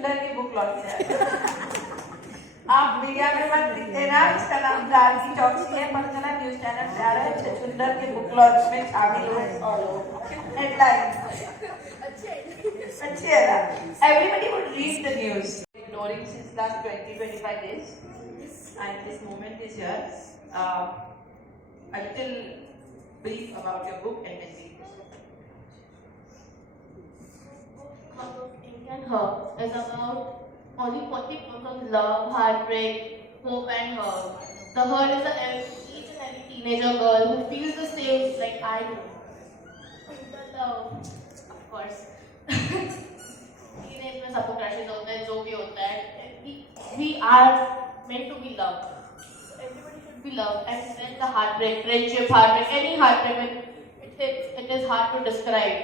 छछूंदर की book launch है। आप मीडिया में मत दिखते ना, इसका नाम जानकी चौकसी है, पर चला न्यूज चैनल पे आ रहा है, छछूंदर के बुक लॉन्च में शामिल हुए 100 लोग। हेडलाइन अच्छी है ना? Everybody would read the news. Ignoring since last 20-25 days, and this moment is yours. A little brief about your book and then read this. Her book, Ink and Her, is about only 40 books of love, heartbreak, hope, and hurt. The hurt is each and every teenager girl who feels the same like I do. The love, of course. Teenage में सबको crushes होते हैं, जो भी होता है. We are meant to be loved. Everybody should be loved. And then the heartbreak, friendship, heartbreak, any heartbreak, when it hits, it is hard to describe.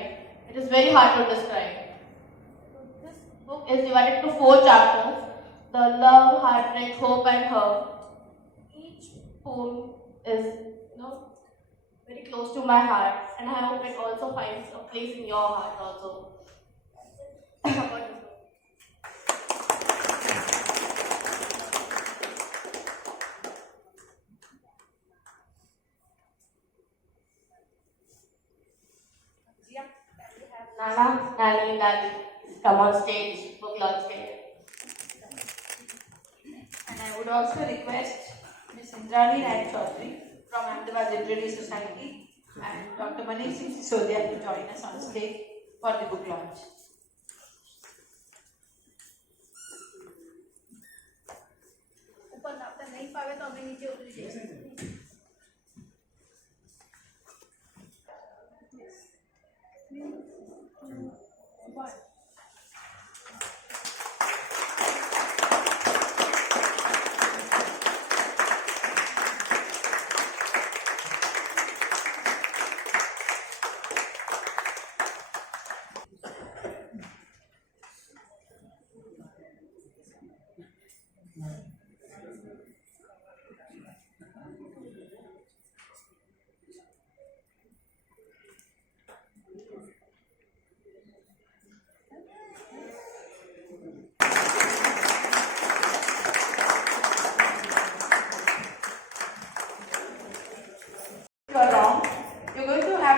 It is very hard to describe. Book is divided into 4 chapters: the love, heartbreak, hope, and hurt. Each poem is, very close to my heart, and I hope it also finds a place in your heart also. Nana, Nali, come on stage, book launch day. And I would also request Ms. Indrani Rai Chaudhary from Ahmedabad Literary Society and Dr. Manish Singh Sisodia to join us on stage for the book launch. ऊपर नापता नहीं पावे तो हमें नीचे उतरी जाएगी।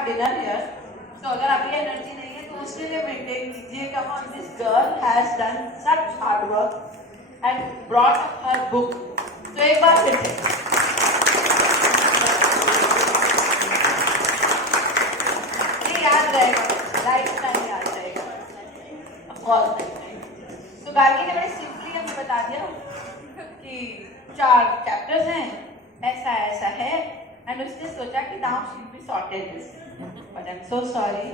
Dinner here, so अगर आपकी एनर्जी नहीं है तो उसके लिए मेंटेन कीजिए। Come on, this girl has done such hard work and brought up her book. तो एक बार फिर से ये याद रहेगा, लाइफ टाइम याद रहेगा, बहुत तो गार्गी ने बड़े सिंपली हमें बता दिया कि 4 चैप्टर्स हैं, ऐसा ऐसा है, and उसने सोचा कि now she'll be sorted this. But I'm so sorry,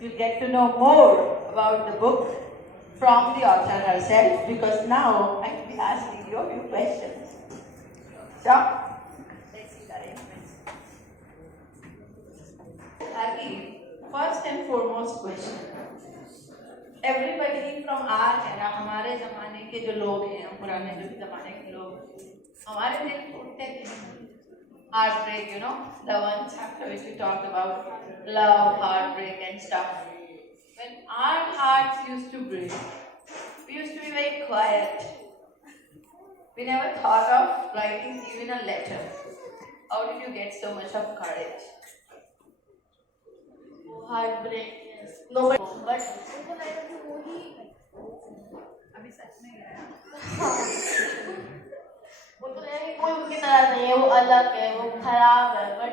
you'll get to know more about the book from the author herself, because now I will be asking you a few questions. So, let's see the arrangements. Agi, first and foremost question. Everybody from our era, हमारे ज़माने के जो लोग हैं, पुराने जो भी ज़माने के लोग, हमारे दिल टूटते थे। Heartbreak, the one chapter which we talked about, love, heartbreak and stuff. When our hearts used to break, we used to be very quiet. We never thought of writing even a letter. How did you get so much of courage? Heartbreak, yes. No, but अभी सच में गया। वो तो कोई उनकी तरह नहीं है, वो अलग है, वो खराब है, बट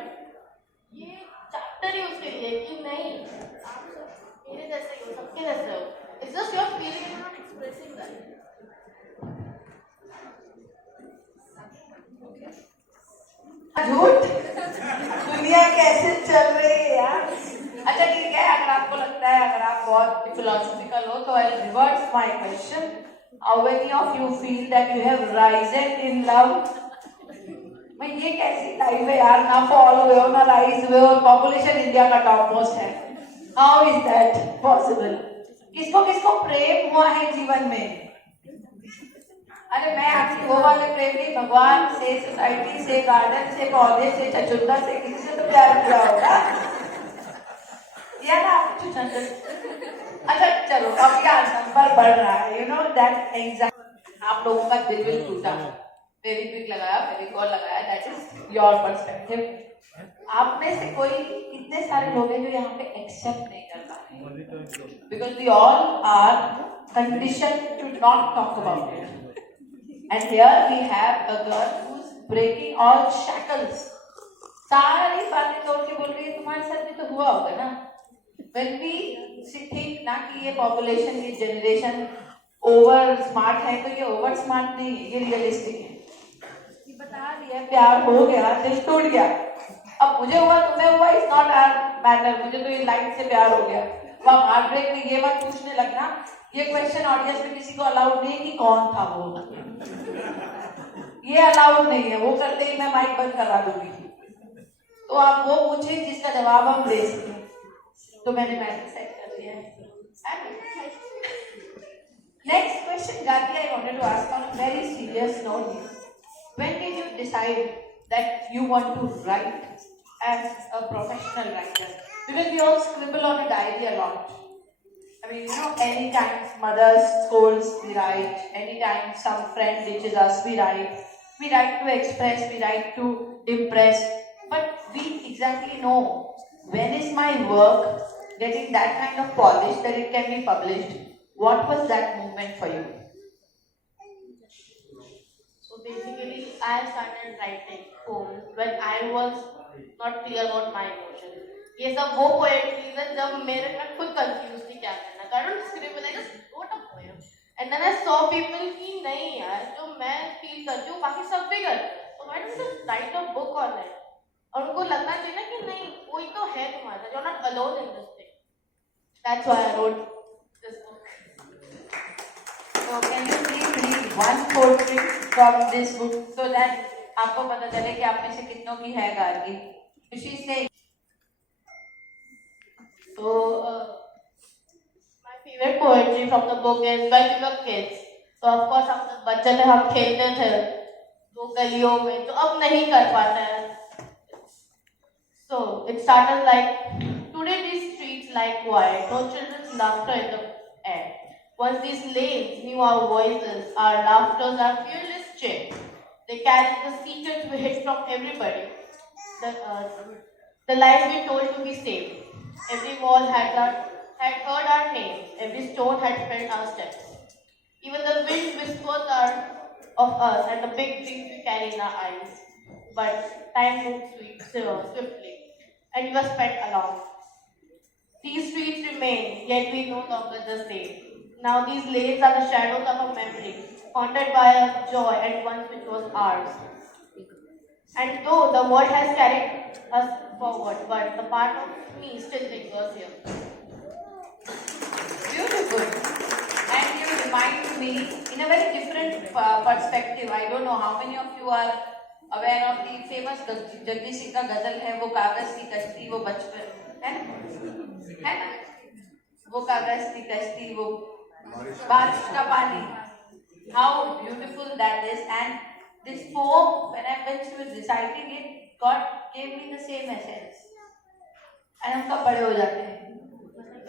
ये चैप्टर ही उसके लिए कि नहीं, आप सब मेरे जैसे ही हो, सबके जैसे हो। It's just your feeling, you're not expressing that. झूठ, दुनिया कैसे चल रही है यार। अच्छा ठीक है, अगर आपको लगता है, अगर आप बहुत फिलोसॉफिकल हो तो I'll reverse my question. How many of you feel that you have risen in love? मैं ये कैसी लाइफ है यार, ना फॉल हुए हो ना राइज हुए हो, पॉपुलेशन इंडिया का टॉप मोस्ट है। How is that possible? किसको किसको प्रेम हुआ है जीवन में? अरे मैं आपकी वो वाले प्रेम नहीं, भगवान से, सोसाइटी से, गार्डन से, पौधे से, छछूंदर से, किसी से तो प्यार किया होगा। या ना आपने छछूंदर? अच्छा चलो अब यार नंबर बढ़ रहा है, यू नो दैट एंजाइटी, आप लोगों का दिल विल टूटा, फेविक्विक लगाया, फेविकॉल लगाया, दैट इज योर पर्सपेक्टिव। आप में से कोई इतने सारे लोग हैं जो यहाँ पे एक्सेप्ट नहीं कर पा रहे, because we all are condition to not talk about it, and here we have a girl who is breaking all shackles, सारी बातें तोड़ के बोल रही है तुम्हारे साथ भी तो हुआ होगा ना। When we think ना कि ये पॉपुलेशन, ये जनरेशन ओवर स्मार्ट है, तो ये ओवर स्मार्ट नहीं है, ये रियलिस्टिक है। ये बता रही है प्यार हो गया, दिल टूट गया, अब मुझे हुआ तुम्हें हुआ, इज नॉट आर मैटर, मुझे तो ये लाइफ से प्यार हो गया। तो आप हार्ट ब्रेक में ये मत पूछने लगना, ये क्वेश्चन ऑडियंस में किसी को अलाउड नहीं कि कौन था वो, ये अलाउड नहीं है, वो करते ही मैं माइक बंद करा दूंगी। तो आप वो पूछे जिसका जवाब हम दे सकें। तो मैंने मैटर सेट कर दिया है। नेक्स्ट क्वेश्चन गाती, I wanted to ask on a very serious note, when did you decide that you want to write as a professional writer? Because we all scribble on a diary a lot. I mean, you know, anytime mothers scolds, we write. Anytime some friend ditches us, we write. We write to express, we write to impress. But we exactly know when is my work getting that kind of polish that it can be published. What was that moment for you? So basically, I started writing poems when I was not clear about my emotions. ये सब वो poetries है जब मेरे मैं खुद confused थी क्या करना, कारण scribble I just wrote a poem and then I saw people कि नहीं यार जो मैं feel करती हूँ बाकी सब भी करते हैं, so why don't you just write a book on it? और उनको लगना चाहिए ना कि नहीं कोई तो है तुम्हारा, you're not alone in this thing. That's why I wrote this book. So can you please read one poetry from this book so that आपको पता चले कि आप में से कितनों की है Gargi? She say. So my favorite poetry from the book is when we were kids. So of course हम जब बच्चे थे हम खेलते थे वो गलियों में, तो अब नहीं कर पाते हैं. So it started like, today these streets lie quiet, no children's laughter in the air. Once these lanes knew our voices, our laughters, our fearless cheer. They carried the secrets we hid from everybody. The lies we told to be safe. Every wall had heard our names. Every stone had felt our steps. Even the wind whispers of us and the big dreams we carry in our eyes. But time moved swiftly, and we were spent alone. These streets remain, yet we no longer the same. Now these lanes are the shadows of a memory, haunted by a joy and once which was ours. And though the world has carried us forward, but the part of me still lingers here. Beautiful. And you remind me in a very different perspective. I don't know how many of you are aware of the famous Jagdish सिंह का गजल है, वो कागज की कश्ती वो बचपन, है ना? वो कागज की कश्ती वो बारिश का पानी. How beautiful that is. And this poem, when she was reciting it, God gave me the same essence. And हम कब बड़े हो जाते हैं?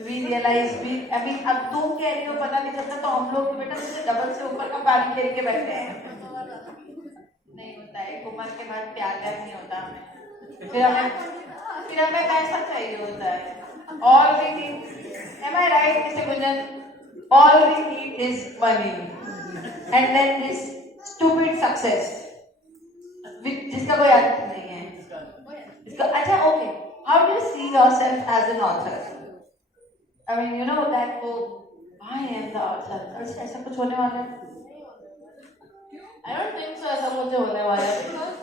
We realize अब तुम कह रही हो पता नहीं चलता, तो हम लोग बेटा जैसे डबल से ऊपर का पानी खेल के बैठे हैं. नहीं होता है, एक उम्र के बाद प्यार नहीं होता हमें. फिर हमें पैसा चाहिए होता है. All we need, am I right, Mr. Gunjan? All we need is money. And then this stupid success, जिसका कोई अर्थ नहीं है. अच्छा, okay. How do you see yourself as an author? I mean, you know that I am the author. ऐसा कुछ होने वाला है? I don't think so ऐसा मुझे होने वाला है, because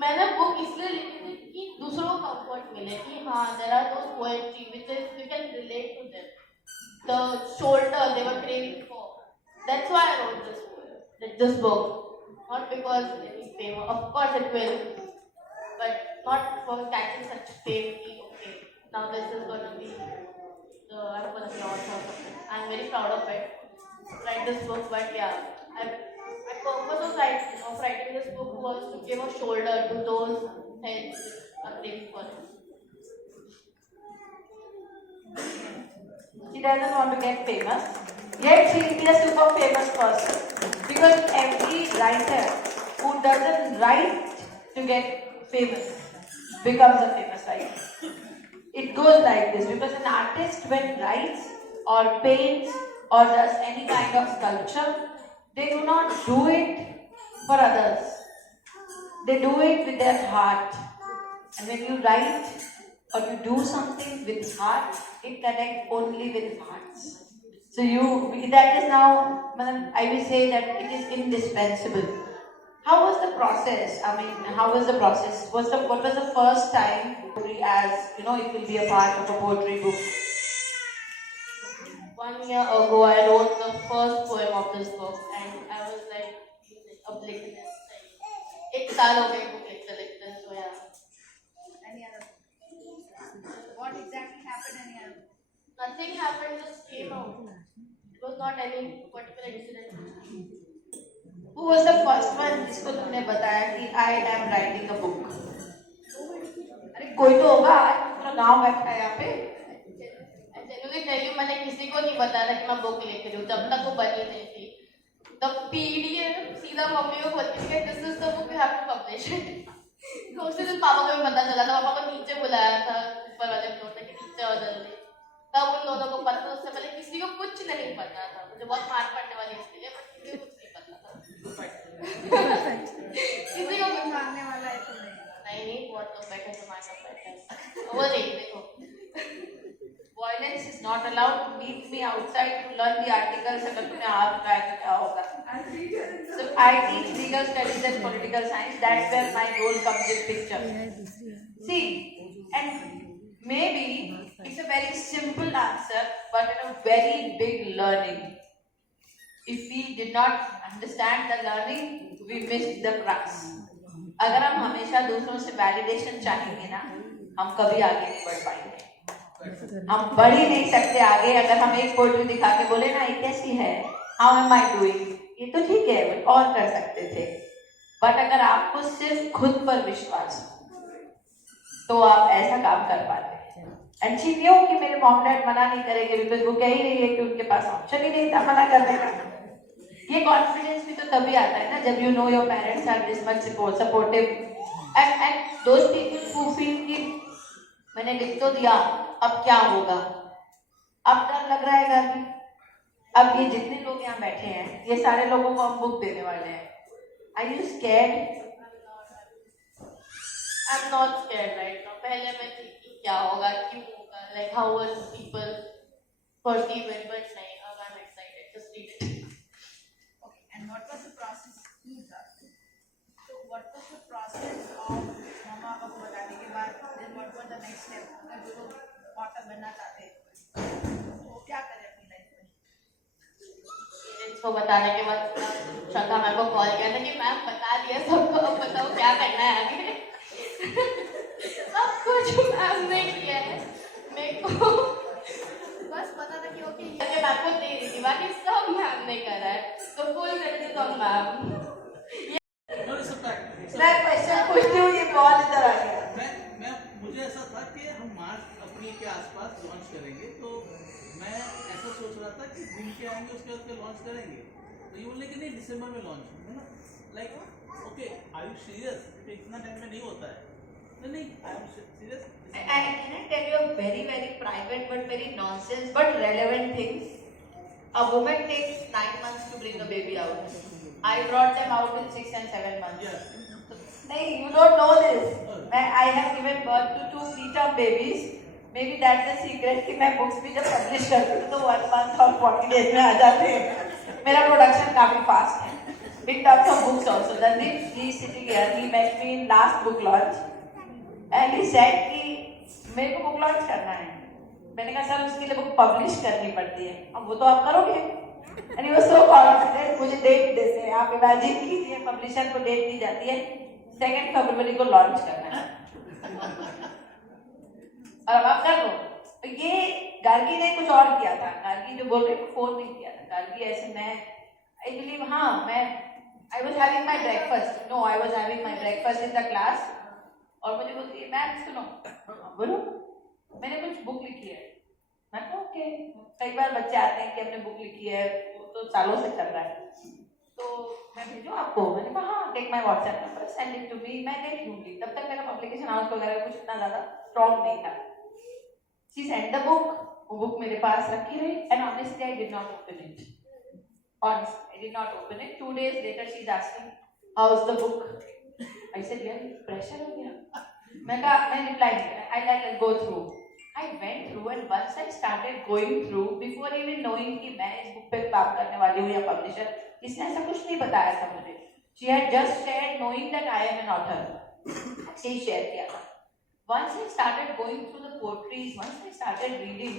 मैंने बुक इसलिए लिखी थी कि दूसरों को कंफर्ट मिले कि हाँ there are those poetry which is we can relate to them. The shoulder they were craving for. That's why I wrote this book. Not because it is fame. Of course it will, but not for catching such fame. Okay, now this is going to be I'm going to be author. I'm very proud of it. Write this book, but yeah, my purpose of writing this book was to give a shoulder to those heads who are craving for it. She doesn't want to get famous. Yet she will be a super famous person. Because every writer who doesn't write to get famous becomes a famous writer. It goes like this, because an artist when writes or paints or does any kind of sculpture, they do not do it for others. They do it with their heart. And when you write or you do something with heart, it connects only with hearts. So that is now, I will say that it is indispensable. How was the process? I mean, how was the process? What was the first time, as it will be a part of a poetry book? 1 year ago, I wrote the first poem of this book, and I was like oblivious. Like, 1 साल हो गए book लिखते, so yeah. Any other? What exactly happened? Any other? Nothing happened, just came out. It was not any particular incident. Who was the first one जिसको तुमने बताया कि I am writing a book? अरे कोई तो होगा, पूरा गांव बैठा है यहाँ पे. Genuinely tell you, मैंने किसी को नहीं बताया था कि मैं बुक लिख रही हूँ जब तक वो बनी नहीं थी. The PDF सीधा मम्मी को बोलती थी कि this is the book you have to publish it. तो उसी दिन पापा को भी पता चला था. पापा को नीचे बुलाया था ऊपर वाले फ्लोर पे कि नीचे आओ जल्दी. तब उन दोनों को पता. उससे पहले किसी को कुछ नहीं पता था. मुझे बहुत मार पड़ने वाली इसके लिए, पर किसी को कुछ नहीं पता था. किसी को कुछ मांगने वाला है तो नहीं बहुत लोग बैठे थे मारना पड़ता. वो देखो. Violence is not allowed. Meet me outside to learn the articles. अगर तुमने हाथ उठाया तो क्या होगा? So I teach legal studies and political science. That's where my role comes in picture. See, and maybe it's a very simple answer, but in a very big learning. If we did not understand the learning, we missed the crux. अगर हम हमेशा दूसरों से validation चाहेंगे ना, हम कभी आगे नहीं बढ़ पाएंगे. हम बढ़ ही नहीं सकते आगे अगर हम एक पोएट्री दिखा के बोले ना ये कैसी है, हाउ एम आई डूइंग, ये तो ठीक है और कर सकते थे. बट अगर आपको सिर्फ खुद पर विश्वास तो आप ऐसा काम कर पाते हैं. एंड शी न्यू कि मेरे मॉम डैड मना नहीं करेंगे, बिकॉज वो कह ही रही है कि उनके पास ऑप्शन ही नहीं था मना करने का. ये कॉन्फिडेंस भी तो तभी आता है ना जब you know your parents are this much supportive. And those people who feel कि मैंने लिख तो दिया, अब क्या होगा, अब डर लग रहा है घर में. अब ये जितने लोग यहाँ बैठे हैं ये सारे लोगों को हम बुक देने वाले हैं. Are you scared? I'm not scared right now. पहले मैं थी कि क्या होगा, क्यों होगा, like how will people perceive it, but नहीं, अब I'm excited. Just read it. Okay, and what was the process? So what was the process of मामा पापा को बताने के बाद, then what was the next step? अगर जो लोग author बनना चाहते हैं तो क्या करें अपनी लाइफ में? पेरेंट्स को बताने के बाद श्रद्धा मैम को कॉल किया था कि मैम बता दिया सबको, अब बताओ क्या करना है आगे. सब कुछ मैम ने किया है. मेरे को बस पता था कि ओके ये मैम को दे दी थी, बाकी सब मैम ने करा है. तो फुल क्रेडिट ऑन मैम. मैं क्वेश्चन पूछती हूँ, ये कॉल इधर आ गया. मैं मुझे ऐसा था कि हम मार्च अपनी के आसपास लॉन्च करेंगे, तो मैं ऐसा सोच रहा था कि घूम के आएंगे उसके बाद फिर लॉन्च करेंगे. तो ये बोलने कि नहीं दिसंबर में लॉन्च है ना. Like okay are you serious, इतना टाइम में नहीं होता है. नहीं I am serious. And can I tell you a very very private but very nonsense but relevant thing? A woman takes 9 months to bring a baby out. I brought them out in 6 and 7 months. Yes. नहीं, you don't know this. I have given birth to 2 preterm babies. Maybe that's the secret कि मैं books भी जब publish करती हूँ तो 1 month और 40 days में आ जाते हैं. मेरा production काफी fast है. In terms of books also. Dandeep, he is sitting here. He met me in last book launch. And he said कि मेरे को book launch करना है. मैंने कहा सर उसके लिए book publish करनी पड़ती है. अब वो तो आप करोगे. And he was so confident. मुझे डेट देते हैं. आप इमेजिन कीजिए पब्लिशर को डेट दी जाती है 2 फरवरी को लॉन्च करना है. और अब आप कर लो. तो ये गार्गी ने कुछ और किया था. गार्गी जो बोल रहे हैं फोन नहीं किया था. गार्गी ऐसे मैं I believe I was having my breakfast. No I was having my breakfast in the class. और मुझे बोलती है मैम सुनो. बोलो. मैंने कुछ बुक लिखी है. मैं कहा ओके। कई बार बच्चे आते हैं कि हमने बुक लिखी है, वो तो सालों से चल रहा है, तो मैं भेजूँ आपको? मैंने कहा हाँ, take my WhatsApp number, send it to me, मैं देख लूंगी। तब तक मेरा पब्लिकेशन हाउस वगैरह कुछ इतना ज्यादा स्ट्रॉन्ग नहीं था। शी सेंड द बुक, वो बुक मेरे पास रखी रही, and honestly I did not open it. Honestly, I did not open it. 2 days later, she's asking, "How's the book?" I said, "Yeah, pressure हो गया." मैं reply नहीं, I let it go through. I went through, and once I started going through, before even knowing कि मैं इस book पे काम करने वाली हूँ या publisher, इसने ऐसा कुछ नहीं बताया था मुझे. She had just shared knowing that I am an author. ऐसे ही share किया था. Once I started going through the poetries, once I started reading,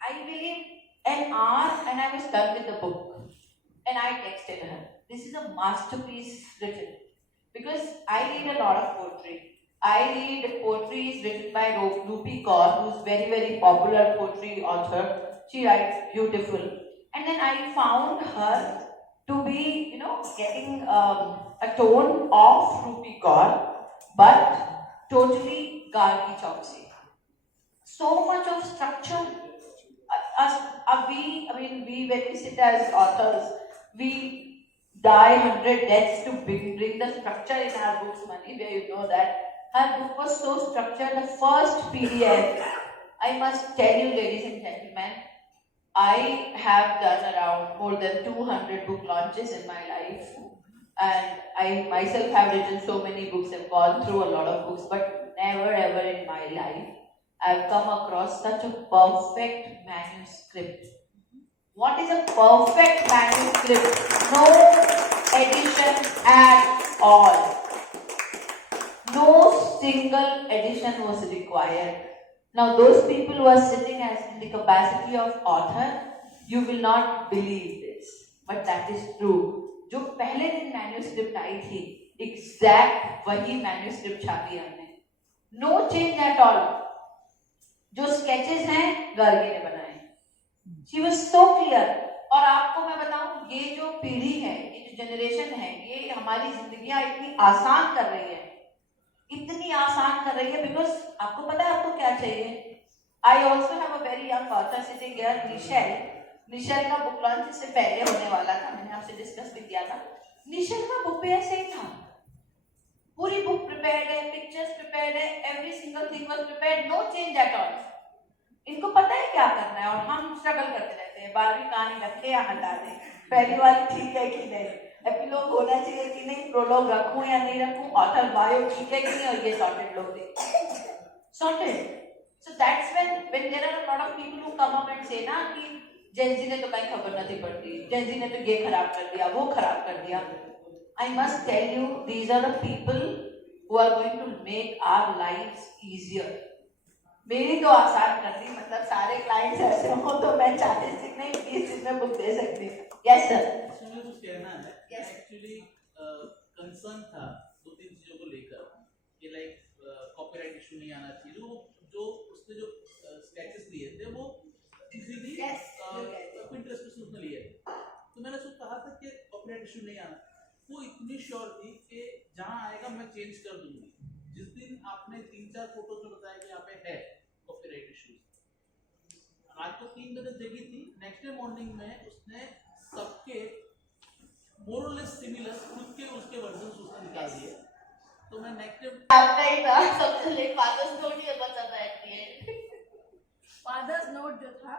I believe an hour and I was done with the book. And I texted her, "This is a masterpiece written." Because I read a lot of poetry. I read poetries written by Rupi Kaur, who's very, very popular poetry author. She writes beautiful. And then I found her to be, getting a tone of Rupi Kaur, but totally Gargi Chowkse. So much of structure. When we sit as authors, we die 100 deaths to bring the structure in our books, Mani, where you know that. Her book was so structured, the first PDF, I must tell you, ladies and gentlemen, I have done around more than 200 book launches in my life. And I myself have written so many books and gone through a lot of books, but never ever in my life I've come across such a perfect manuscript. What is a perfect manuscript? No edition at all. No single edition was required. Now those people who are sitting as in the capacity of author, you will not believe this, but that is true. जो पहले दिन मैन्यूस्क्रिप्ट आई थी, एग्जैक्ट वही manuscript छापी हमने. No change at all. जो sketches हैं गार्गी ने बनाए. She was so clear. और आपको मैं बताऊं, ये जो पीढ़ी है, ये जो जनरेशन है, ये हमारी जिंदगियां इतनी आसान कर रही है, इतनी आसान कर रही है, बिकॉज आपको पता है आपको क्या चाहिए. I also have a very young author sitting here, initial. Initial का बुक लॉन्च इससे पहले होने वाला था, मैंने आपसे डिस्कस भी किया था. निशल का बुक भी ऐसे ही था. पूरी बुक प्रिपेयर्ड है, पिक्चर्स प्रिपेयर्ड है, every single thing was prepared, no change at all. इनको पता है क्या करना है, और हम स्ट्रगल करते रहते हैं. 12वीं कहानी रखे या हटा दें, पहली वाली ठीक है कि नहीं, एपिलॉग होना चाहिए कि नहीं, प्रोलॉग रखूं या नहीं रखूं, ऑथर बायो ठीक है कि नहीं, और ये सॉर्टेड लोग दें. Sorted. So that's when there are a lot of people who come up and say ना कि जेंजी ने तो कहीं खबर नहीं पड़ती, जेंजी ने तो ये खराब कर दिया, वो खराब कर दिया. I must tell you, these are the people who are going to make our lives easier. मेरी तो आसान कर दी, मतलब सारे क्लाइंट्स ऐसे हो तो मैं 40 दिन नहीं 20 दिन में बुक दे सकती हूँ. Yes sir. मुझे कुछ कहना है. एक्चुअली कंसर्न था 2-3 चीजों को लेकर कि लाइक कॉपीराइट इशू नहीं आना चाहिए. जो उसने जो स्केचेस लिए थे वो इजीली पिंटरेस्ट से उसने लिए थे, तो मैंने उसको कहा था कि कॉपीराइट इशू नहीं आना. वो इतनी श्योर थी कि जहाँ आएगा मैं चेंज कर दूंगी. जिस दिन आपने 3-4 फोटोज में बताया कि यहाँ पे है कॉपीराइट इश्यूज, रात को 3 बजे जगी थी, नेक्स्ट डे मॉर्निंग में उसने सबके मोर और लेस सिमिलर खुद के उसके वर्जन्स उसने निकाल दिए. तो मैं नेक्स्ट डे आपका ही था सबसे लेट फादर्स नोट ही बचा था एट. फादर्स नोट जो था,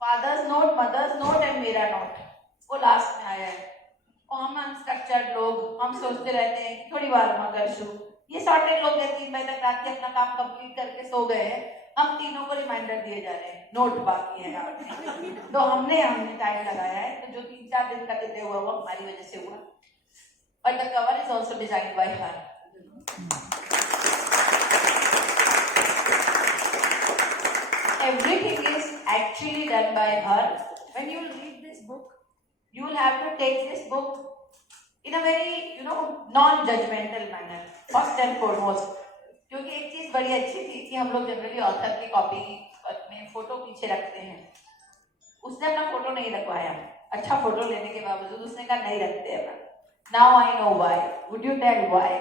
father's note, mother's note and मेरा नोट, वो लास्ट में आया है. और हम अनस्ट्रक्चर्ड लोग, हम सोचते रहते हैं थोड़ी बार मगर शू. ये सॉर्टेड लोग 3 बजे तक रात के अपना काम कंप्लीट करके सो गए हैं. हम तीनों को रिमाइंडर दिए जा रहे हैं, नोट बाकी है आपने. तो हमने टाइम लगाया है, तो जो 3-4 दिन का डिले हुआ वो हमारी वजह से हुआ. But the cover is also designed bye her. Everything is actually done by her. When you read this book, you will have to take this book in a very, non-judgmental manner, first and foremost. क्योंकि एक चीज बड़ी अच्छी थी कि हम लोग generally author की कॉपी में फोटो पीछे रखते हैं. उसने अपना फोटो नहीं रखवाया. अच्छा फोटो लेने के बावजूद उसने कहा नहीं रखते हैं. Now I know why. Would you tell why?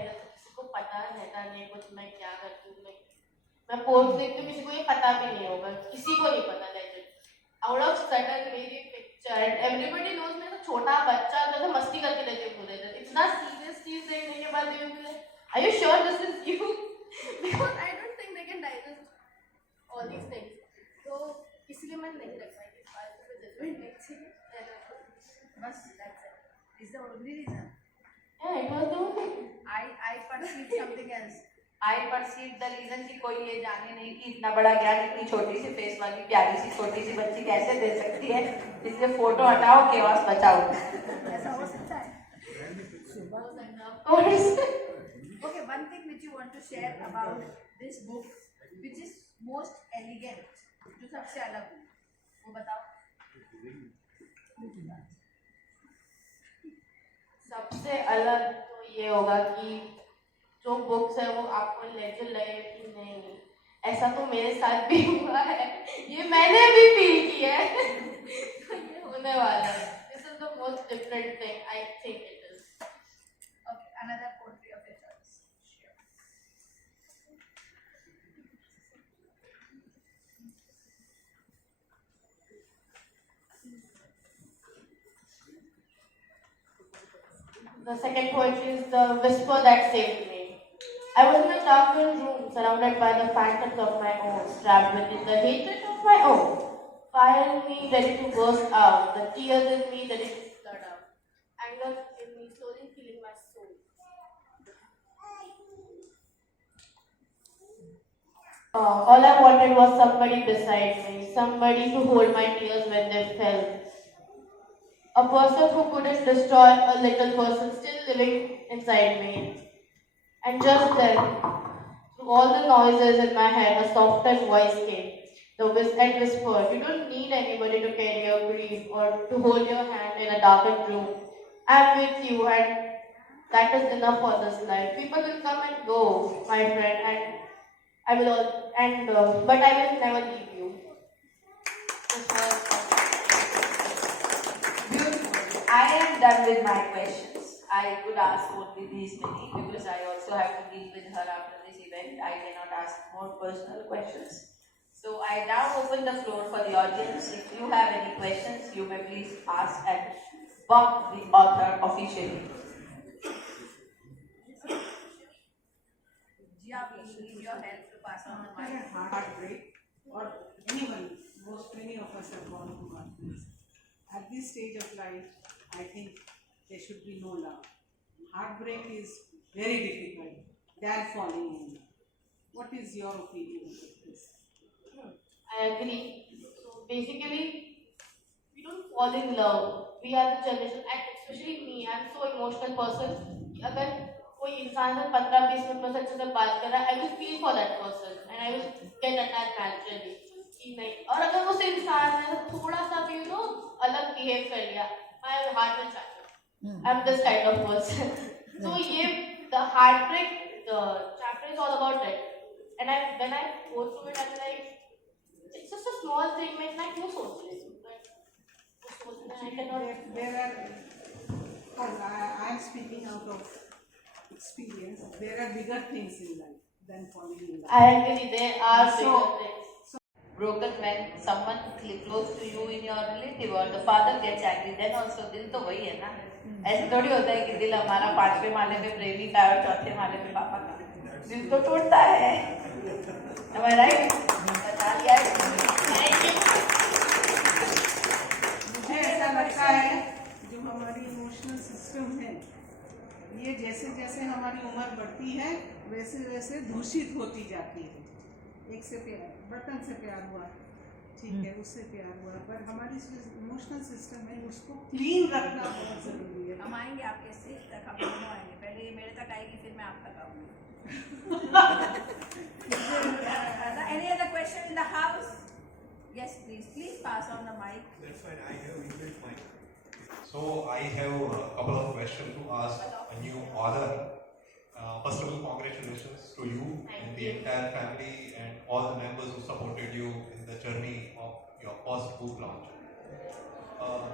उसको पता पता रहता नहीं कुछ मैं क्या करती हूँ, मैं पोस्ट देखती हूँ, किसी को ये पता भी नहीं होगा, किसी को नहीं पता legit. Out of sudden मेरी पिक्चर and everybody knows मैं तो छोटा बच्चा जैसे मस्ती करके देखे खुद है, इतना सीरियस चीज देखने के बाद they will be like, are you sure this is you? Because I don't think they can digest all these things. तो इसलिए मैं नहीं रख पाई इस बात पे जजमेंट नहीं चाहिए बस that's it. Is the only reason. yeah it was the only I perceive something else. I perceive the reason कि कोई ये जाने नहीं कि इतना बड़ा ज्ञान इतनी छोटी सी फेस वाली प्यारी सी छोटी सी बच्ची कैसे दे सकती है, इसलिए फोटो हटाओ केवास बचाओ. ऐसा हो सकता है. of course. Okay, one thing which you want to share about this book, which is most elegant, जो सबसे अलग हो, वो बताओ. सबसे अलग तो ये होगा कि जो बुक्स है वो आपको लेजर लगे कि नहीं, ऐसा तो मेरे साथ भी हुआ है, ये मैंने भी फील किया है. तो ये होने वाला है. This is the most different thing I think it is. Okay, another poetry of your choice. The second poetry is The Whisper That Saved Me. I was in a darkened room, surrounded by the phantoms of my own, trapped within the hatred of my own. Fire in me ready to burst out, the tears in me ready to flood out. Anger in me slowly killing my soul. All I wanted was somebody beside me, somebody to hold my tears when they fell. A person who couldn't destroy a little person still living inside me. And just then, through all the noises in my head, a softer voice came. And whispered, you don't need anybody to carry your grief or to hold your hand in a darkened room. I'm with you, and that is enough for this life. People will come and go, my friend, and I will but I will never leave you. This was Beautiful. I am done with my questions. I could ask only these many because I also have to deal with her after this event. I cannot ask more personal questions. So I now open the floor for the audience. If you have any questions, you may please ask and bump the author officially. Jia, we need your help to pass on the mic. Heartbreak, or anyone, many of us have gone through heartbreaks. At this stage of life, I think there should be no love. Heartbreak is very difficult than falling in love. What is your opinion on this? I agree. So basically, we don't fall in love. We are the generation, and especially me, I'm so emotional person. कि अगर कोई इंसान से 15-20 मिनट में अच्छे से बात कर रहा है, I will feel for that person and I will get attached naturally. कि नहीं, और अगर उस इंसान ने थोड़ा सा भी अलग behave कर लिया, my heart will shatter. I'm this kind of person. So the heartbreak, the chapter is all about it. And when I go through it, I'm like, it's just a small thing, मैं इतना क्यों सोच रही हूँ? I cannot. There are, I am speaking out of experience, there are bigger things in life than falling in love. I agree, there are So- bigger things. Broken when someone close to you in your relative or the father gets angry, then also दिल तो वही है ना. ऐसे थोड़ी होता है कि दिल हमारा 5वें माले पे प्रेमी का और 4थे माले पे पापा का. दिल तो टूटता है. Am I right? बता दिया है. Thank you. मुझे ऐसा लगता है जो हमारी इमोशनल सिस्टम है, ये जैसे जैसे हमारी उम्र बढ़ती है वैसे वैसे दूषित होती जाती है. एक से प्यार, बर्तन से प्यार हुआ, ठीक है, उससे प्यार हुआ, पर हमारी इमोशनल सिस्टम है, उसको क्लीन रखना बहुत ज़रूरी है. हम आएंगे आपके स्टेज तक, हम दोनों आएंगे. पहले ये मेरे तक आएगी, फिर मैं आप तक आऊंगी. Any other question in the house? Yes, please pass on the mic. That's fine. I have inbuilt mic. So I have a couple of questions to ask a new author. First of all, congratulations to you and the entire family and all the members who supported you in the journey of your first book launch.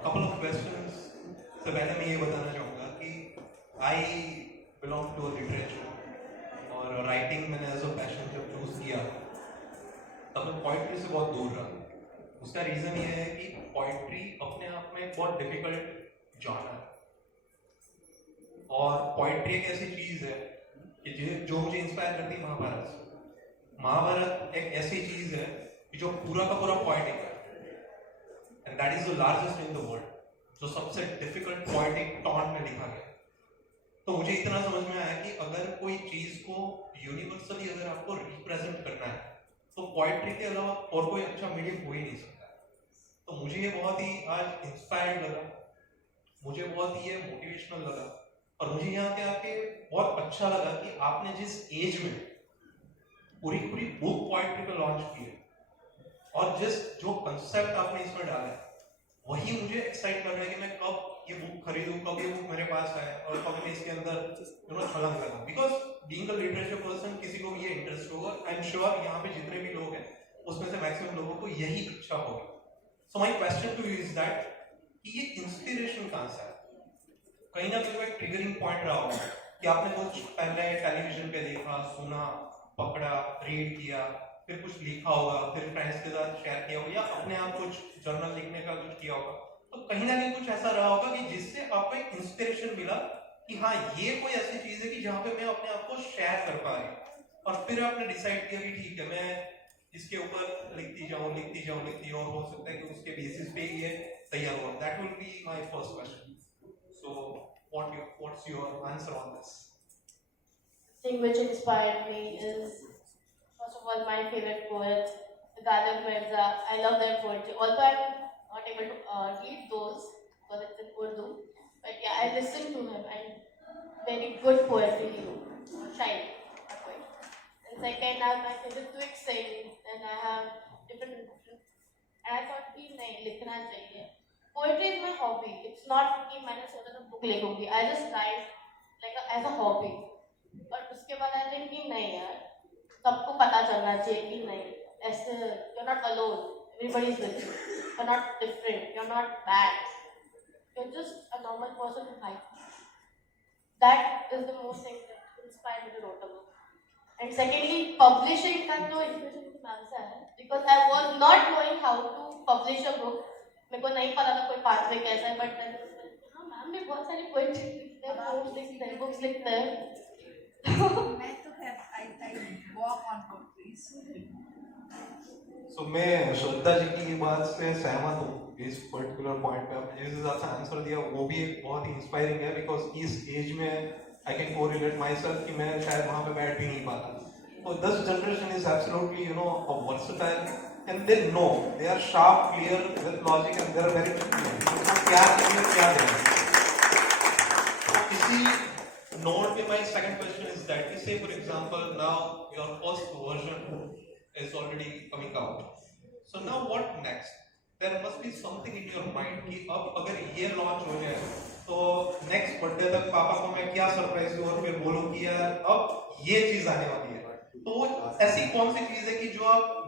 Couple of questions. So पहले मैं ये बताना चाहूँगा कि I belong to a literature और राइटिंग मैंने as a passion जब चूज किया तब मैं पोइट्री से बहुत दूर रहा। उसका रीजन ये है कि पोइट्री अपने आप में एक बहुत डिफिकल्ट जॉनर है, और पोइट्री एक ऐसी चीज है कि जो मुझे इंस्पायर करती है महाभारत से। महाभारत एक ऐसी चीज है कि जो पूरा का पूरा पोइटिक है, and that is the largest in the world, जो सबसे डिफिकल्ट पोइटिक टॉन में लिखा गया। तो मुझे इतना समझ में आया कि अगर कोई चीज को यूनिवर्सली अगर आपको रिप्रेजेंट करना है तो पोइट्री के अलावा और कोई अच्छा मीडियम हो ही नहीं सकता। तो मुझे ये बहुत ही आज इंस्पायर्ड लगा, मुझे बहुत ही ये मोटिवेशनल लगा, और मुझे यहाँ के आके बहुत अच्छा लगा कि आपने जिस एज में पूरी पूरी बुक पोइट्री को लॉन्च की है और जो कंसेप्ट आपने इसमें डाला है, वही मुझे एक्साइट कर रहा है कि मैं कब ये बुक खरीदूं, कब ये बुक मेरे पास आए और कब मैं इसके अंदर छलांग लगाऊं। Because being a literature person किसी को भी ये इंटरेस्ट होगा, आई एम श्योर यहाँ पे जितने भी लोग हैं उसमें से मैक्सिमम लोगों को यही इच्छा होगी। So my question to you is that कि ये इंस्पिरेशन कहाँ से है? कहीं ना कहीं एक ट्रिगरिंग पॉइंट रहा होगा कि आपने कुछ पहले टेलीविजन पे देखा, सुना, पकड़ा, रीड किया, फिर कुछ लिखा होगा, फिर फ्रेंड्स के साथ शेयर किया होगा, या अपने आप कुछ जर्नल लिखने का कुछ किया होगा। तो कहीं ना कहीं कुछ ऐसा रहा होगा कि जिससे आपको एक इंस्पिरेशन मिला कि हाँ ये कोई ऐसी चीज है कि जहाँ पे मैं अपने आप को शेयर कर पा रही हूँ, और फिर आपने डिसाइड किया कि ठीक है मैं इसके ऊपर लिखती जाऊँ, और हो सकता है कि उसके बेसिस पे ये तैयार हुआ। That will be my first question. So what's your answer on this? The thing which inspired me is, first of all, my favorite poet, Ghalib Mirza. I love their poetry. Although I'm not able to read those because it's in Urdu, but yeah, I listen to him and very good poetry, shine. And second, I have my favorite Twig Singh, and I have different. And I thought कि नहीं लिखना चाहिए. Poetry is my hobby. It's not कि मैंने सोचा था book लिखूंगी. I just write like as a hobby. और उसके बाद I think कि नहीं यार, सबको पता चलना चाहिए कि नहीं ऐसे you're not alone. Everybody is with you. You're not different. You're not bad. You're just a normal person who likes. That is the most thing that inspired me to write a book. And secondly, publishing का जो inspiration मुझे मैम से आया, because I was not knowing how to publish a book. मेरे को नहीं पता था कोई पाथवे कैसा है, बट हाँ मैम भी बहुत सारी पोएट्री लिखते हैं, पोएम्स लिखते हैं, बुक्स लिखते हैं। मैं तो I walk on poetry. So मैं श्रद्धा जी की बात से सहमत हूँ इस पर्टिकुलर पॉइंट पे। आपने जिस हिसाब से आंसर दिया वो भी एक बहुत ही इंस्पायरिंग है, बिकॉज इस एज में I can correlate my self कि मैं शायद वहाँ पे बैठ भी नहीं पाता। So this generation is absolutely, a versatile, and they know, they are sharp, clear with logic, and they are very clear. क्या करेंगे, क्या देंगे। तो इसी note पे my second question is that, say for example now your first version is already coming out. So now what next? There must be something in your mind कि अब अगर ये launch हो जाए तो next बर्थडे तक पापा को मैं क्या सरप्राइज दूँ और फिर बोलूँ कि यार अब ये चीज आने वाली है। तो ऐसी कौन सी चीज है कि जो आप